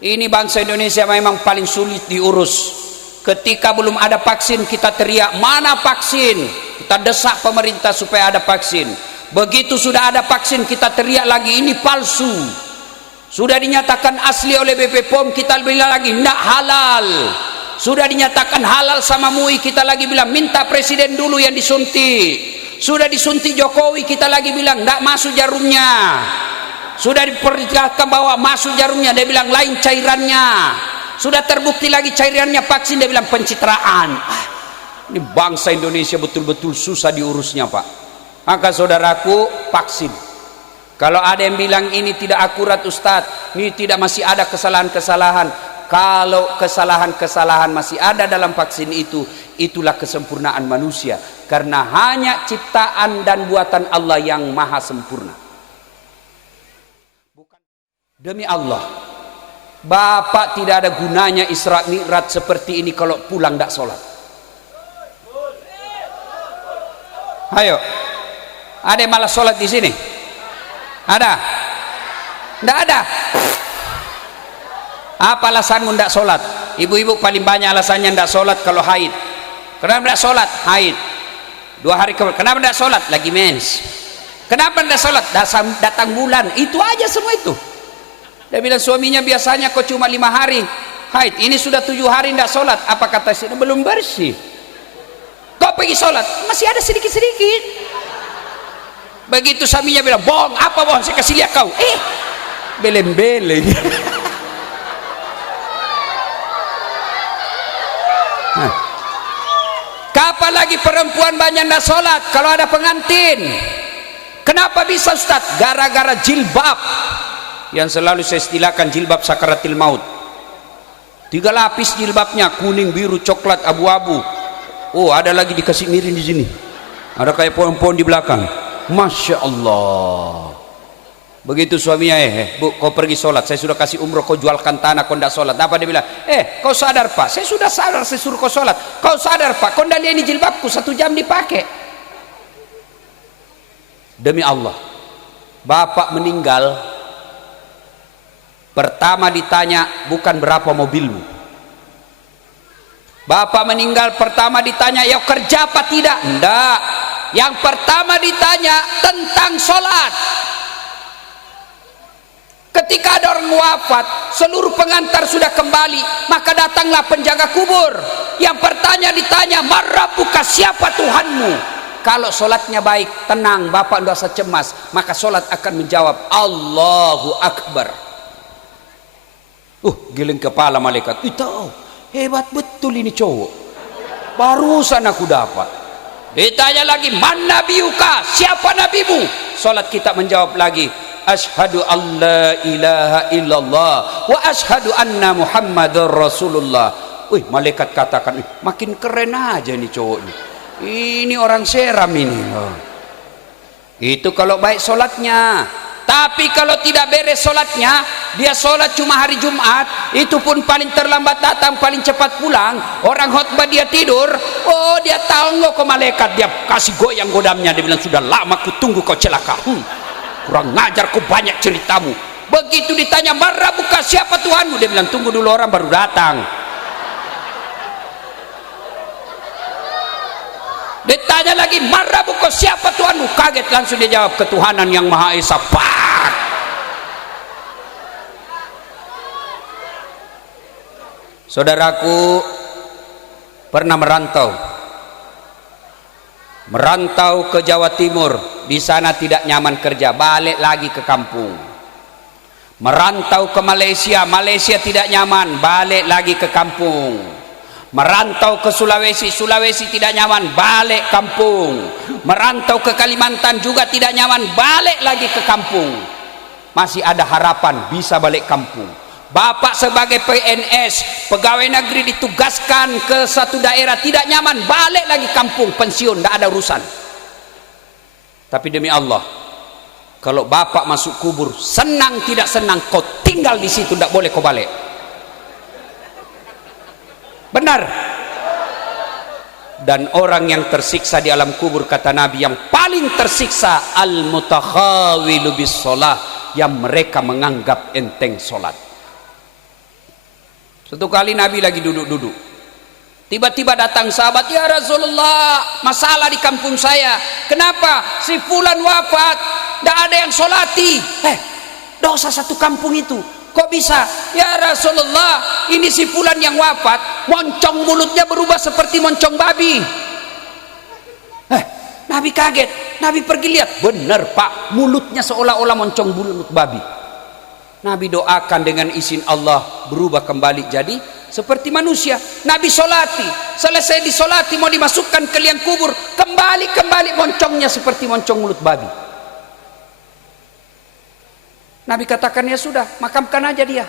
Ini bangsa Indonesia memang paling sulit diurus. Ketika belum ada vaksin kita teriak, mana vaksin? Kita desak pemerintah supaya ada vaksin. Begitu sudah ada vaksin kita teriak lagi, ini palsu. Sudah dinyatakan asli oleh BP POM, kita bilang lagi tidak halal. Sudah dinyatakan halal sama MUI, kita lagi bilang minta presiden dulu yang disuntik. Sudah disuntik Jokowi, kita lagi bilang tidak masuk jarumnya. Sudah diperlihatkan bahwa masuk jarumnya, dia bilang lain cairannya. Sudah terbukti lagi cairannya vaksin, dia bilang pencitraan. Ini bangsa Indonesia betul-betul susah diurusnya, Pak. Maka saudaraku, vaksin. Kalau ada yang bilang ini tidak akurat Ustadz, ini tidak, masih ada kesalahan-kesalahan. Kalau kesalahan-kesalahan masih ada dalam vaksin itu, itulah kesempurnaan manusia. Karena hanya ciptaan dan buatan Allah yang maha sempurna. Demi Allah, Bapak tidak ada gunanya Isra Mi'raj seperti ini kalau pulang tidak sholat. Ayo, ada yang malas sholat di sini? Ada? Tidak ada. Apa alasanmu tidak sholat? Ibu-ibu paling banyak alasannya tidak sholat kalau haid. Kenapa tidak sholat? Haid. 2 hari kemudian. Kenapa tidak sholat? Lagi mens. Kenapa tidak sholat? Datang bulan. Itu aja semua itu. Dia bilang suaminya biasanya kok cuma 5 hari haid, ini sudah 7 hari tidak sholat. Apa kata istri? Belum bersih. Kok pergi sholat? Masih ada sedikit-sedikit. Begitu suaminya bilang, bohong, apa bohong? Saya kasih lihat kau. Beleng-beleng. Kapan lagi perempuan banyak tidak sholat kalau ada pengantin? Kenapa bisa Ustaz? Gara-gara jilbab yang selalu saya istilahkan jilbab sakaratil maut. 3 lapis jilbabnya, kuning, biru, coklat, abu-abu. Oh, ada lagi dikasih miring di sini. Ada kayak pohon-pohon di belakang. Masya Allah. Begitu suaminya, Bu, kau pergi sholat. Saya sudah kasih umroh, kau jualkan tanah, kau tidak sholat. Apa dia bilang? Kau sadar Pak? Saya sudah sadar, saya suruh kau sholat. Kau sadar Pak? Kau tidak lihat ini jilbabku 1 jam dipakai. Demi Allah, Bapak meninggal, pertama ditanya bukan berapa mobilmu. Bapak meninggal pertama ditanya, ya kerja apa tidak? Enggak. Yang pertama ditanya tentang sholat. Ketika ada orang wafat, seluruh pengantar sudah kembali, maka datanglah penjaga kubur. Yang pertanyaan ditanya, Marrabuka, siapa Tuhanmu? Kalau sholatnya baik, tenang, Bapak tidak usah cemas, maka sholat akan menjawab Allahu Akbar. Giling kepala malaikat. Tahu, hebat betul ini cowok. Barusan aku dapat. Ditanya lagi, man nabiyuka, siapa nabimu? Salat kita menjawab lagi, asyhadu an la ilaha illallah wa asyhadu anna muhammadar rasulullah. Malaikat katakan, makin keren aja nih cowok ini. Ini orang seram ini. Itu kalau baik salatnya. Tapi kalau tidak beres sholatnya, dia sholat cuma hari Jumat, itu pun paling terlambat datang, paling cepat pulang. Orang khotbah dia tidur, dia tangguh ke malaikat, dia kasih goyang godamnya. Dia bilang, sudah lama ku tunggu kau celaka. Kurang ngajar, kau banyak ceritamu. Begitu ditanya, Marrabuka, siapa Tuhanmu? Dia bilang, tunggu dulu, orang baru datang. Ditanya lagi, Marrabuka, siapa Tuhanmu? Kaget langsung dia jawab, ketuhanan yang Maha Esa. Saudaraku pernah merantau ke Jawa Timur, di sana tidak nyaman kerja, balik lagi ke kampung. Merantau ke Malaysia, Malaysia tidak nyaman, balik lagi ke kampung. Merantau ke Sulawesi, Sulawesi tidak nyaman, balik kampung. Merantau ke Kalimantan juga tidak nyaman, balik lagi ke kampung. Masih ada harapan bisa balik kampung. Bapak sebagai PNS, pegawai negeri, ditugaskan ke satu daerah, tidak nyaman, balik lagi kampung, pensiun, tidak ada urusan. Tapi demi Allah, kalau Bapak masuk kubur, senang tidak senang, kau tinggal di situ, tidak boleh kau balik. Benar. Dan orang yang tersiksa di alam kubur, kata Nabi, yang paling tersiksa al-mutakhawilu bis sholah, yang mereka menganggap enteng sholat. Suatu kali Nabi lagi duduk-duduk, tiba-tiba datang sahabat, ya Rasulullah, masalah di kampung saya. Kenapa? Si fulan wafat, tidak ada yang solati. Dosa satu kampung itu. Kok bisa? Ya Rasulullah, ini si fulan yang wafat, moncong mulutnya berubah seperti moncong babi. Nabi kaget, Nabi pergi lihat, benar Pak, mulutnya seolah-olah moncong mulut babi. Nabi doakan dengan izin Allah berubah kembali jadi seperti manusia. Nabi solati, selesai disolati mau dimasukkan ke liang kubur, kembali moncongnya seperti moncong mulut babi. Nabi katakan, ya sudah, makamkan aja dia.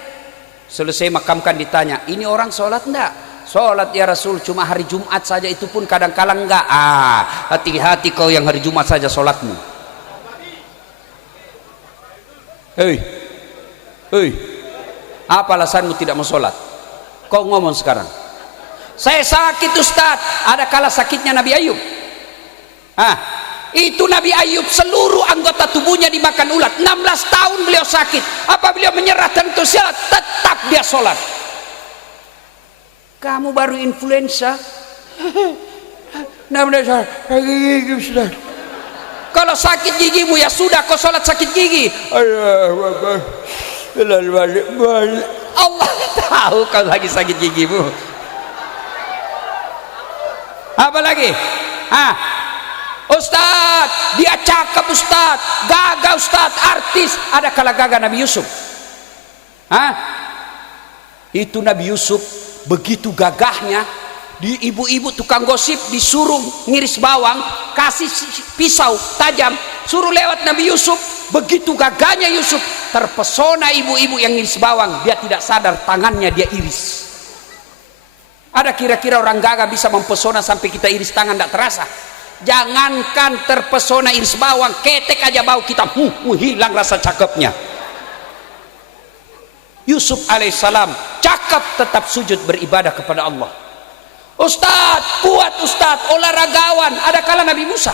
Selesai makamkan, ditanya, ini orang sholat enggak? Sholat ya Rasul, cuma hari Jumat saja, itu pun kadang-kala enggak. Hati-hati kau yang hari Jumat saja sholatmu. Apa alasanmu tidak mau sholat? Kau ngomong sekarang. Saya sakit Ustaz. Ada kala sakitnya Nabi Ayub. Itu Nabi Ayub seluruh anggota tubuhnya dimakan ulat. 16 tahun beliau sakit. Apa beliau menyerah dan sholat? Tetap dia sholat. Kamu baru influenza. Kalau sakit gigimu ya sudah, kau sholat sakit gigi. Allah tahu kau lagi sakit gigimu. Apa lagi? Ustaz, dia cakep Ustaz, gagah Ustaz, artis. Ada kala gagah Nabi Yusuf. Itu Nabi Yusuf begitu gagahnya, di ibu-ibu tukang gosip disuruh ngiris bawang, kasih pisau tajam, suruh lewat Nabi Yusuf. Begitu gagahnya Yusuf, terpesona ibu-ibu yang ngiris bawang. Dia tidak sadar tangannya dia iris. Ada kira-kira orang gagah bisa mempesona sampai kita iris tangan tidak terasa? Jangankan terpesona iris bawang, ketek aja bau kita hilang rasa cakepnya. Yusuf alaihissalam cakep, tetap sujud beribadah kepada Allah. Ustadz, kuat Ustadz, olahragawan. Ada kala Nabi Musa,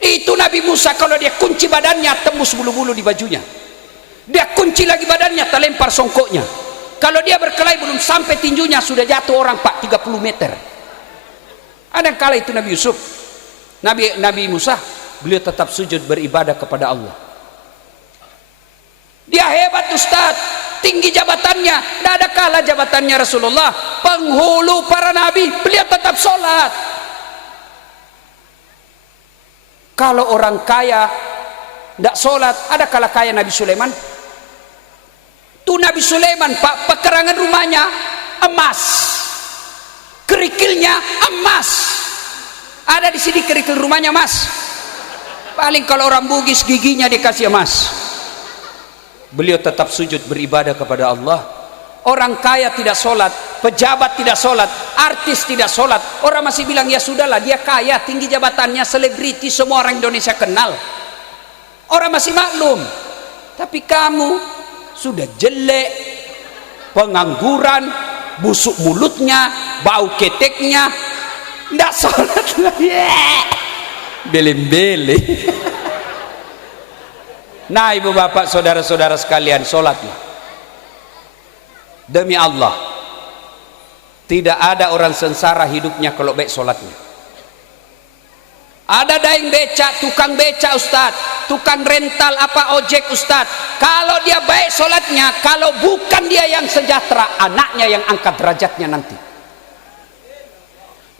itu Nabi Musa kalau dia kunci badannya tembus bulu-bulu di bajunya. Dia kunci lagi badannya, terlempar songkoknya. Kalau dia berkelahi belum sampai tinjunya sudah jatuh orang Pak 30 meter. Ada kala itu Nabi Yusuf, Nabi Musa, beliau tetap sujud beribadah kepada Allah. Dia hebat Ustadz, tinggi jabatannya. Tidak ada kala jabatannya Rasulullah, penghulu para nabi, beliau tetap sholat. Kalau orang kaya tidak sholat, ada kala kaya Nabi Sulaiman. Tuh Nabi Sulaiman Pak, pekerangan rumahnya emas, kerikilnya emas. Ada di sini kerikil rumahnya emas. Paling kalau orang Bugis giginya dikasih emas. Beliau tetap sujud beribadah kepada Allah. Orang kaya tidak sholat, pejabat tidak sholat, artis tidak sholat. Orang masih bilang ya sudahlah, dia kaya, tinggi jabatannya, selebriti, semua orang Indonesia kenal. Orang masih maklum. Tapi kamu sudah jelek, pengangguran, busuk mulutnya, bau keteknya, tidak sholat lagi. Bele-bele. Nah ibu bapak saudara-saudara sekalian, sholatlah. Demi Allah, tidak ada orang sengsara hidupnya kalau baik sholatnya. Ada daing beca, tukang beca Ustaz, tukang rental apa ojek Ustaz, kalau dia baik sholatnya, kalau bukan dia yang sejahtera, anaknya yang angkat derajatnya nanti.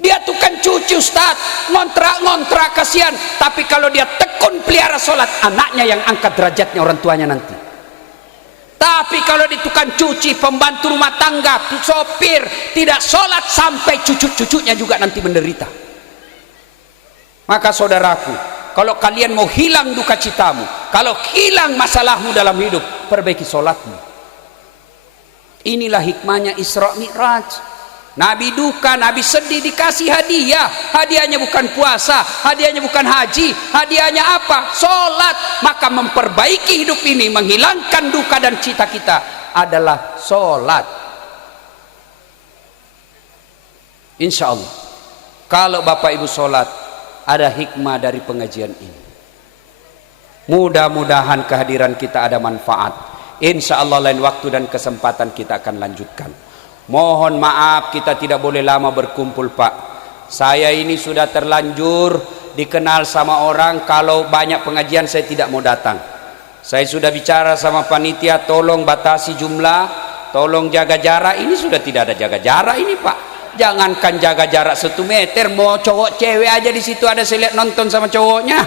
Dia tukang cuci Ustaz, ngontrak kasihan, tapi kalau dia tekun pelihara sholat, anaknya yang angkat derajatnya orang tuanya nanti. Tapi kalau di tukang cuci, pembantu rumah tangga, sopir, tidak sholat, sampai cucu-cucunya juga nanti menderita. Maka saudaraku, kalau kalian mau hilang duka citamu, kalau hilang masalahmu dalam hidup, perbaiki sholatmu. Inilah hikmahnya Isra Mi'raj. Nabi duka, Nabi sedih, dikasih hadiah. Hadiahnya bukan puasa, hadiahnya bukan haji, hadiahnya apa? Sholat. Maka memperbaiki hidup ini, menghilangkan duka dan cita kita adalah sholat. Insya Allah, kalau Bapak Ibu sholat, ada hikmah dari pengajian ini. Mudah-mudahan kehadiran kita ada manfaat. Insya Allah lain waktu dan kesempatan kita akan lanjutkan. Mohon maaf, kita tidak boleh lama berkumpul, Pak. Saya ini sudah terlanjur dikenal sama orang, kalau banyak pengajian saya tidak mau datang. Saya sudah bicara sama panitia, tolong batasi jumlah, tolong jaga jarak. Ini sudah tidak ada jaga jarak ini, Pak. Jangankan jaga jarak 1 meter, mau cowok cewek aja di situ ada, saya lihat nonton sama cowoknya.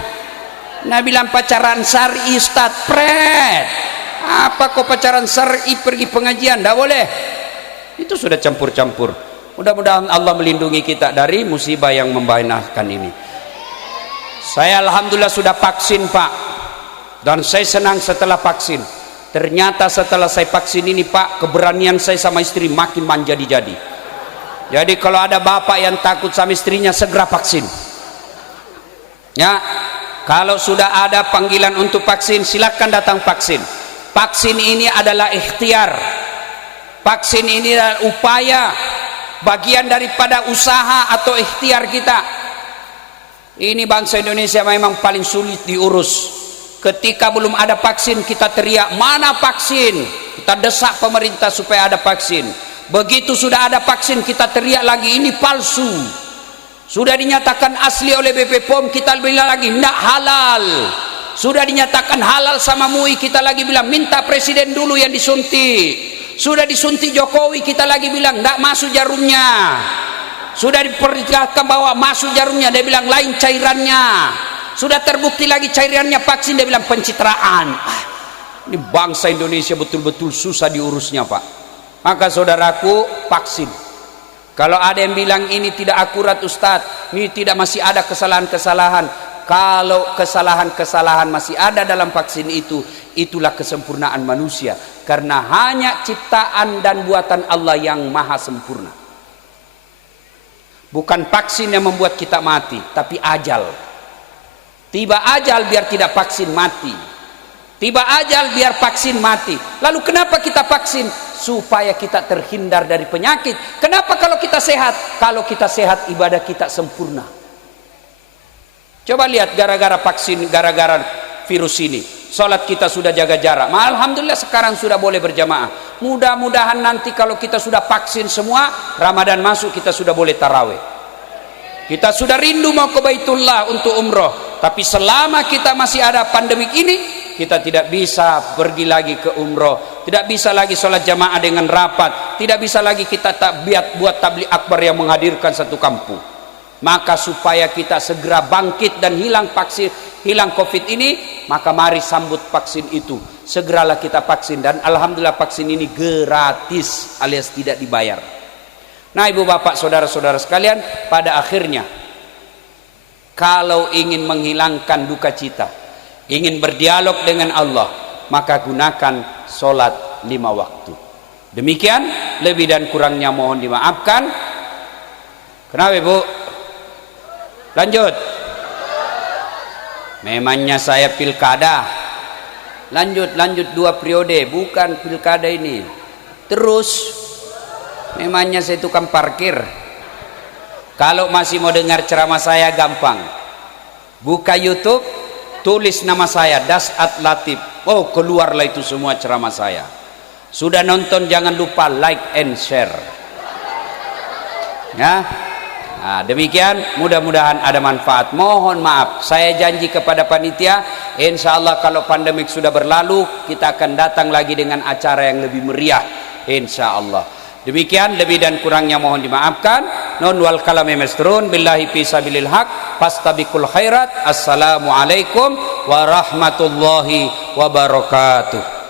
Nah, bilang pacaran syar'i, Ustaz, pret. Apa kok pacaran syar'i pergi pengajian? Tidak boleh. Itu sudah campur-campur. Mudah-mudahan Allah melindungi kita dari musibah yang membahayakan ini. Saya alhamdulillah sudah vaksin, Pak. Dan saya senang setelah vaksin. Ternyata setelah saya vaksin ini, Pak, keberanian saya sama istri makin menjadi-jadi. Jadi kalau ada bapak yang takut sama istrinya, segera vaksin. Ya, kalau sudah ada panggilan untuk vaksin, silakan datang vaksin. Vaksin ini adalah ikhtiar. Vaksin ini adalah upaya, bagian daripada usaha atau ikhtiar kita. Ini bangsa Indonesia memang paling sulit diurus. Ketika belum ada vaksin, kita teriak, mana vaksin? Kita desak pemerintah supaya ada vaksin. Begitu sudah ada vaksin, kita teriak lagi, ini palsu. Sudah dinyatakan asli oleh BP POM, kita bilang lagi, tidak halal. Sudah dinyatakan halal sama MUI, kita lagi bilang, minta presiden dulu yang disuntik. Sudah disuntik Jokowi, kita lagi bilang tidak masuk jarumnya. Sudah diperlihatkan bahwa masuk jarumnya, dia bilang lain cairannya. Sudah terbukti lagi cairannya vaksin, dia bilang pencitraan. Ini bangsa Indonesia betul-betul susah diurusnya, Pak. Maka saudaraku, vaksin. Kalau ada yang bilang ini tidak akurat, Ustadz, ini tidak, masih ada kesalahan-kesalahan. Kalau kesalahan-kesalahan masih ada dalam vaksin itu, itulah kesempurnaan manusia. Karena hanya ciptaan dan buatan Allah yang maha sempurna. Bukan vaksin yang membuat kita mati, tapi ajal. Tiba ajal biar tidak vaksin mati. Tiba ajal biar vaksin mati. Lalu kenapa kita vaksin? Supaya kita terhindar dari penyakit. Kenapa kalau kita sehat? Kalau kita sehat, ibadah kita sempurna. Coba lihat, gara-gara vaksin, gara-gara virus ini, sholat kita sudah jaga jarak. Alhamdulillah sekarang sudah boleh berjamaah. Mudah-mudahan nanti kalau kita sudah vaksin semua, Ramadan masuk, kita sudah boleh tarawih. Kita sudah rindu mau ke Baitullah untuk umroh. Tapi selama kita masih ada pandemik ini, kita tidak bisa pergi lagi ke umroh, tidak bisa lagi sholat jamaah dengan rapat, tidak bisa lagi kita buat tabligh akbar yang menghadirkan satu kampung. Maka supaya kita segera bangkit dan hilang vaksin, hilang COVID ini, maka mari sambut vaksin itu. Segeralah kita vaksin, dan alhamdulillah vaksin ini gratis alias tidak dibayar. Nah, ibu bapak saudara-saudara sekalian, pada akhirnya kalau ingin menghilangkan duka cita, ingin berdialog dengan Allah, maka gunakan sholat 5 waktu. Demikian, lebih dan kurangnya mohon dimaafkan. Kenapa, ibu? Lanjut. Memangnya saya pilkada. Lanjut 2 periode, bukan pilkada ini. Terus, memangnya saya tukang parkir. Kalau masih mau dengar ceramah saya, gampang. Buka YouTube, tulis nama saya, Dasat Latif. Oh, keluarlah itu semua ceramah saya. Sudah nonton, jangan lupa like and share. Ya. Nah, demikian, mudah-mudahan ada manfaat. Mohon maaf, saya janji kepada panitia, insya Allah kalau pandemik sudah berlalu, kita akan datang lagi dengan acara yang lebih meriah, insya Allah. Demikian, lebih dan kurangnya mohon dimaafkan. Non wal kalami masrun billahi fi sabilil haq fastabiqul khairat. Assalamualaikum warahmatullahi wabarakatuh.